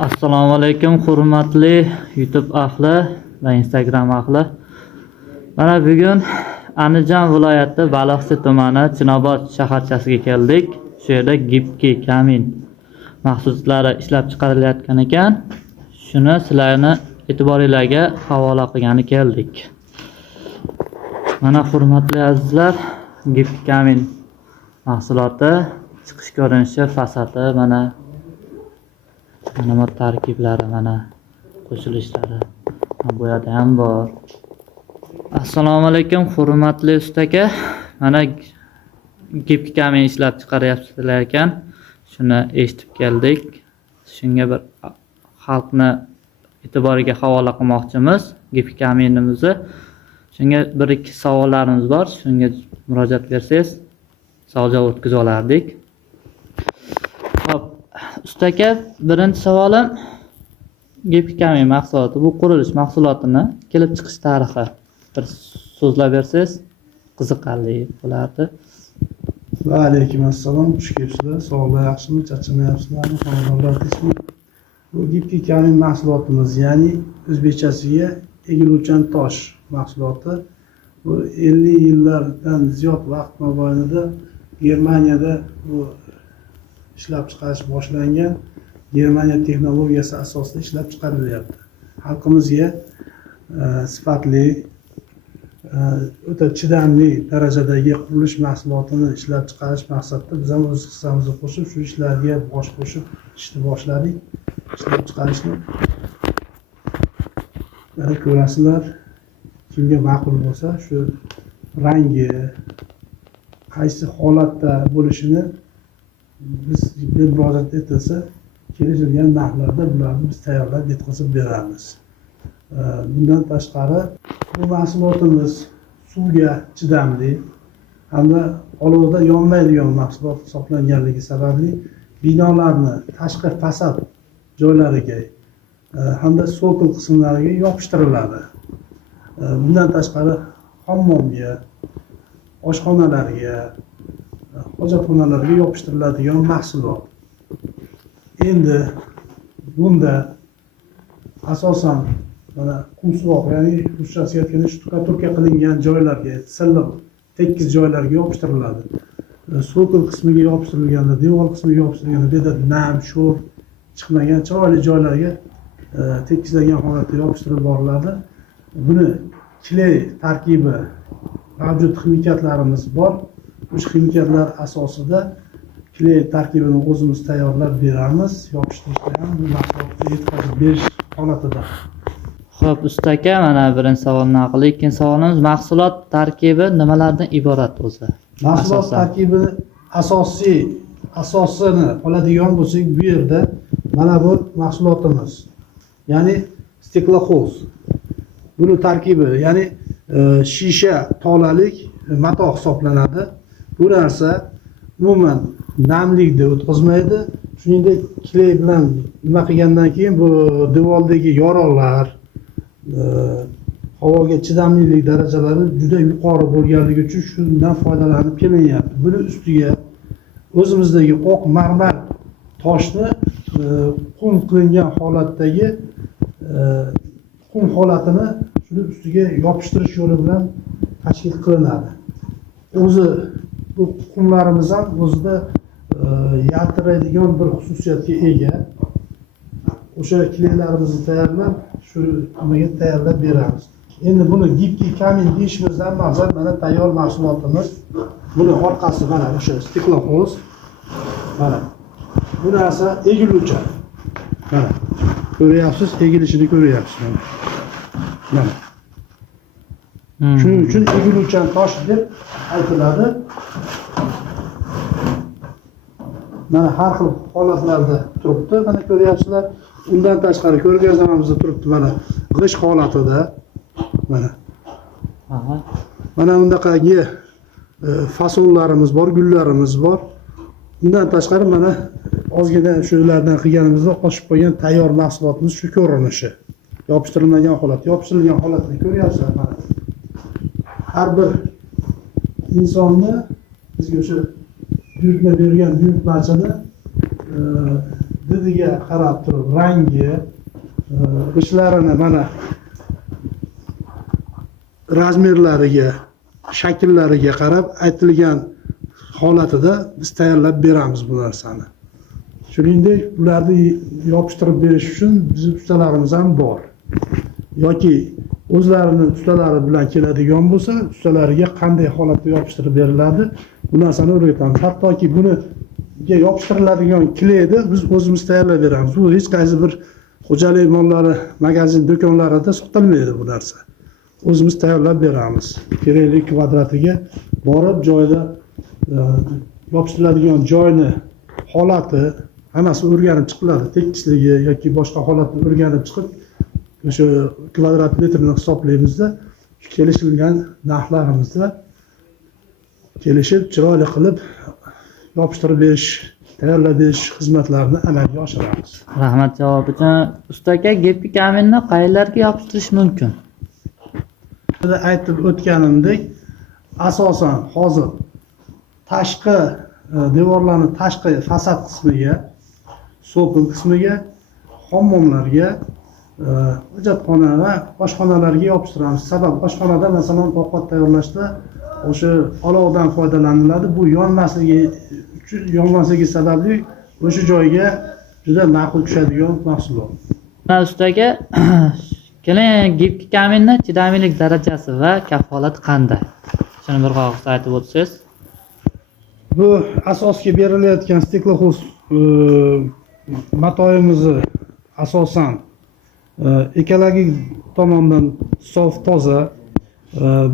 Assalomu alaykum hurmatli YouTube ahli va Instagram ahli. Mana bugun Andijon viloyati Baliqchi tumani Chinobod shaharchasiga keldik. Shu yerda gipki kamin mahsulotlari ishlab chiqarilayotgan ekan. Shuni sizlarni e'tiboringizga havola qilgani keldik. Mana hurmatli azizlar, gipki kamin mahsuloti chiqish ko'rinishi, fasadi mana tarkiblari, mana qo'shilishlari. Bu yerda ham bor. Assalomu alaykum hurmatli ustaka. Mana gipki kamin ishlab chiqaryapsizlar ekan. Shuni eshitib keldik. Shunga bir xalqni e'tiboriga havola qilmoqchimiz gipki kaminimizni. Shunga bir ikki savollarimiz bor. Shunga murojaat bersangiz, savol-javob o'tkazib olardik. Xo'p, ustaka, birinchi savolim gipki kamin mahsuloti, bu qurilish mahsulotini kelib chiqish tarixi bir so'zlab bersangiz qiziqarli bo'lardi. Va alaykum assalom, xush kelibsizlar. Sog'lar yaxshimi, charchamayapsizlarmi? Xonadonlar tinchmi? Bu gipki kamin mahsulotimiz, ya'ni o'zbekchasiga egiluvchan tosh mahsuloti. Bu 50 yillardan ziyod vaqt mobaynida Germaniyada bu ishlab chiqarish boshlangan. Germaniya texnologiyasi asosida ishlab chiqarilyapti. Xalqimizga sifatli, o'ta chidamli darajadagi qurilish mahsulotini ishlab chiqarish maqsadida biz ham o'z hissamizni qo'shib, shu ishlarga bosh qo'shib ishni boshladik. Ishlab chiqarishni ko'rasizlar. Kimga ma'qul bo'lsa, shu rangi qaysi holatda bo'lishini bizga murojaat etilsa, kelishilgan narxlarda bularni biz tayyorlab yetkazib beramiz. Bundan tashqari, bu mahsulotimiz suvga chidamli hamda olovda yonmaydigan mahsulot hisoblanganligi sababli binolarni tashqi fasad joylariga hamda sokol qismlariga yopishtiriladi. Bundan tashqari, hammomga, oshxonalarga, hojatxonalarga yopishtiriladigan mahsulot. Endi bunda asosan mana qumsuvoq, ya'ni ruschasiga aytganda shtukaturka qilingan joylarga, silliq, tekis joylarga yopishtiriladi. Sokol qismiga yopishtirilganda, devor qismiga yopishtirilganda, bu yerda nam, sho'r chiqmagan chiroyli joylarga tekislangan holatda yopishtirib boriladi. Buni kley tarkibi mavjud ximikatlarimiz bor. Bu ximikatlar asosida kley tarkibini o'zimiz tayyorlab beramiz. Yopishtirishda ham bu mahsulotni yetkazib berish holatida. Xo'p, ustaka, mana birinchi savolni qilaylik. Ikkinchi savolimiz, mahsulot tarkibi nimalardan iborat o'zi? Mahsulot tarkibini asosini oladigan bo'lsak, bu yerda mana bu mahsulotimiz, ya'ni stekloxoz. Buni tarkibi, ya'ni shisha tolalik mato hisoblanadi. Bu narsa umuman namlikni o'tkazmaydi. Shuningdek, kley bilan nima qilgandan keyin bu devordagi yoriqlar, havoga chidamlilik darajalari juda yuqori bo'lganligi uchun shundan foydalanib kelinyapti. Buni ustiga o'zimizdagi oq marmar toshni qum qilingan holatdagi qum holatini shuni ustiga yopishtirish yo'li bilan tashkil qilinadi. O'zi bu qumlarimiz ham o'zida yaltiraydigan bir xususiyatga ega. O'sha kleylarimizni tayyorlab, shu nimaga tayyorlab beramiz. Endi buni gipki kamin deyishimizdan maqsad mana tayyor mahsulotimiz. Buni orqasi mana o'sha stekloxoz. Mana bu narsa egiluvchan. Mana ko'ryapsiz, egilishini ko'ryapsiz. Mana. Shuning uchun egiluvchan tosh deb aytiladi. Mana har xil holatlarda turibdi, mana ko'ryapsizlar. Undan tashqari ko'rgazmamizda turibdi, mana g'ish holatida. Mana. Mana bundaqangi fasonlarimiz bor, gullarimiz bor. Undan tashqari mana ozgina shulardan qilganimizda oshib qolgan tayyor mahsulotimiz shu ko'rinishi. Yopishtirilmagan holat, yopishtirilgan holatni ko'ryapsizlar mana. Har bir insonni bizga o'sha buyurtma bergan buyurtmachini didiga qarab turib rangi, ishlarini mana razmerlariga, shakllariga qarab aytilgan holatida biz tayyorlab beramiz bu narsani. Shuningdek, ularni yopishtirib berish uchun bizning ustalarimiz ham bor. Yoki o'zlarini ustalari bilan keladigan bo'lsa, ustalariga qanday holatda yopishtirib beriladi, bu narsani o'rgatamiz. Hattoki buni yopishtiriladigan kleyni biz o'zimiz tayyorlab beramiz. Bu hech qaysi bir xo'jalik mollari, magazin, do'konlarida sotilmaydi bu narsa. O'zimiz tayyorlab beramiz. Kerakli kvadratiga borib joyda yopishtiriladigan joyni holati hammasi o'rganib chiqiladi. Tekisligi yoki boshqa holatni o'rganib chiqib, o'sha kvadrat metrini hisoblaymizda, kelishilgan narxlarimizda kelishib, chiroyli qilib yopishtirib berish, tayyorlab berish xizmatlarini amalga oshiramiz. Rahmat javob uchun. Usta aka, gepki kaminni qayerlarga yopishtirish mumkin? Aytib o'tganimdek, asosan hozir tashqi devorlarning tashqi fasad qismiga, sopin qismiga, hammomlarga, hojatxona va oshxonalarga yopishtiramiz. Sabab oshxonada masalan ovqat tayyorlashda o'sha olovdan foydalaniladi. Bu yonmasligi sababli o'sha joyga juda ma'qul tushadigan mahsulot. Mana usta aka, keling gepki kaminni chidamlilik darajasi va kafolati qanday? Shuni bir qog'ozda aytib o'tsangiz. Bu asosga berilayotgan stekloxoz matoyimizni asosan ekologik tomondan sof, toza,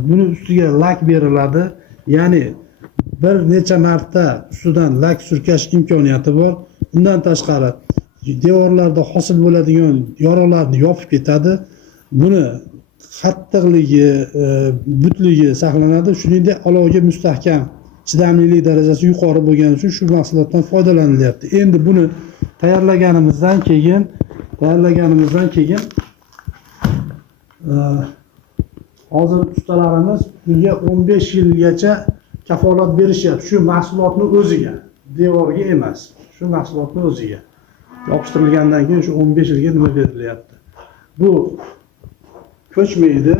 buni ustiga lak beriladi. Ya'ni bir necha marta ustidan lak surkash imkoniyati bor. Undan tashqari devorlarda hosil bo'ladigan yoriqlarni yopib ketadi. Buni qattiqligi, butligi saqlanadi. Shuningdek, olovga mustahkam, chidamlilik darajasi yuqori bo'lgani uchun shu mahsulotdan foydalanilyapti. Endi buni tayyorlaganimizdan keyin hozir ustalarimiz bunga 15 yilgacha kafolat berishyapti. Shu mahsulotni o'ziga, devorga emas, shu mahsulotni o'ziga. Yopishtirilgandan keyin shu 15 yilga nima berilyapti? Bu ko'chmaydi.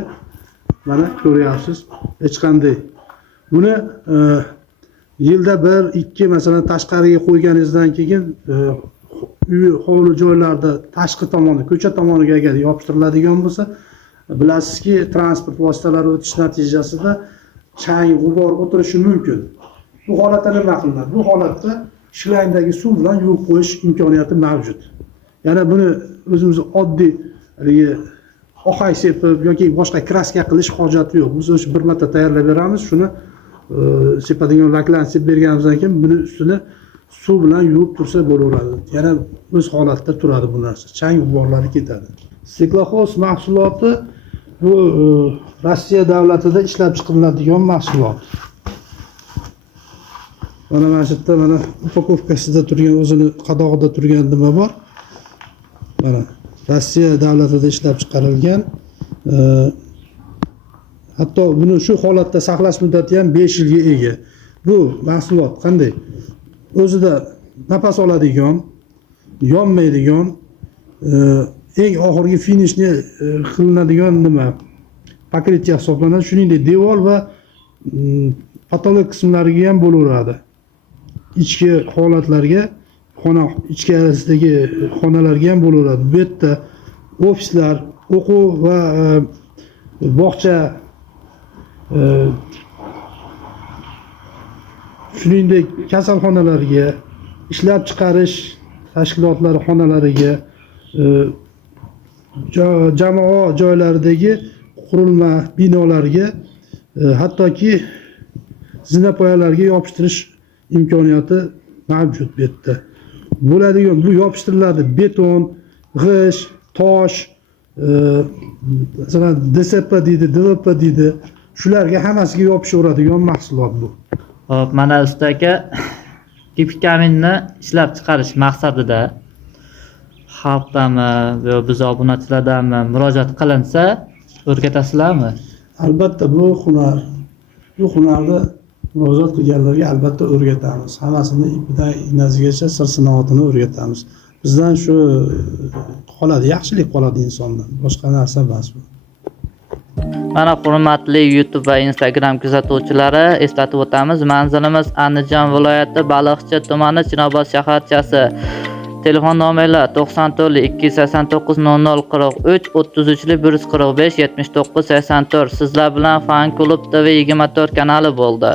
Mana ko'ryapsiz, hech qanday. Buni yilda 1-2 masalan tashqariga qo'yganingizdan keyin uy, hovli joylarda tashqi tomoni, ko'cha tomoniga agar yopishtiriladigan bo'lsa, bilasizki, transport vositalari o'tish natijasida chang, g'ubor o'tirishi mumkin. Bu holatda nima qilinadi? Bu holatda shlangdagi suv bilan yuvib qo'yish imkoniyati mavjud. Yana buni o'zimiz oddiy oqay sepib yoki boshqa kraska qilish hojati yo'q. Biz o'sha bir marta tayyorlab beramiz, shuni sepadigan laklarni sepib berganimizdan keyin buni ustini suv bilan yuvib tursa bo'laveradi. Yana o'z holatida turadi bu narsa. Chang g'uborlari ketadi. Stekloxoz mahsuloti bu Rossiya davlatida ishlab chiqariladigan mahsulot. Mana shu yerda mana upakovkasida turgan, o'zini qadog'ida turgan nima bor? Mana Rossiya davlatida ishlab chiqarilgan. Hatto buni shu holatda saqlash muddati ham 5 yilga ega. Bu mahsulot qanday? O'zida nafas oladigan, yonmaydigan, eng oxirgi finishni qilinadigan nima? Paketga hisoblanadi. Shuningdek, devor va patolog qismlariga ham bo'laveradi. Ichki holatlarga, xona ichkarisidagi xonalarga ham bo'laveradi. Bu yerda ofislar, o'quv va bog'cha, shuningdek kasalxonalarga, ishlab chiqarish tashkilotlari xonalariga, jamoa joylaridagi qurilma binolarga, hattoki zinapoyalarga yopishtirish imkoniyati mavjud bu yerda. Bo'ladigan bu yopishtiriladi beton, g'isht, tosh, masalan DSP deydi, DVP deydi. Shularga hammasiga yopishaveradigan mahsulot bu. Xo'p, mana usta aka, gepki kaminni ishlab chiqarish maqsadida xalqdanmi yo biz obunachilardanmi murojaat qilinsa o'rgatasizlarmi? Albatta bu hunarni murojaat qilganlarga albatta o'rgatamiz. Hammasini ipidan ignasigacha sir sinoatini o'rgatamiz. bizdan shu qoladi, yaxshilik qoladi insondan, boshqa narsa emas bu. Mana hurmatli YouTube va Instagram kuzatuvchilari, eslatib o'tamiz, manzilimiz Andijon viloyati Baliqchi tumani Chinobod shaharchasi. Telefon nomerlar 94 289 00 43 33 145 79 84. Sizlar bilan Fan Klub TV 24 kanali bo'ldi.